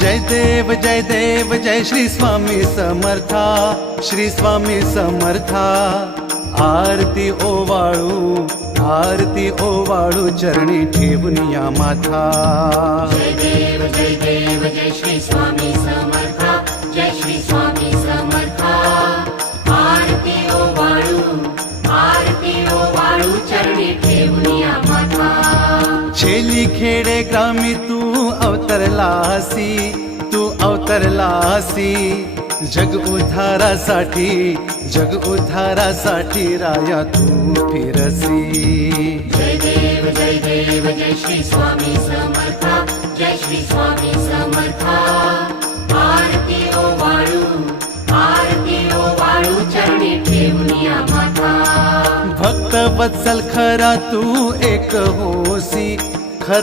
जय देव जय देव जय श्री स्वामी समर्था श्री स्वामी समर्था। आरती ओवाळू आरती ओवाळू चरणी ठेवून या माथा। जय देव जय देव जय श्री स्वामी समर्था जय श्री स्वामी समर्था। आरती ओवाळू आरती ओवाळू चरणी ठेवून या माथा। छेली खेडे ग्रामी तू अवतरलासी तू अवतरलासी जग उद्धारासाठी जग उद्धारासाठी राया तू फिरसी. जय देव जय देव जय श्री स्वामी समर्था जय श्री स्वामी समर्था. आरती ओ वाळू आरती ओ वाळू चरणी ठेवून या माथा वत्सल खरा तू एक होसी।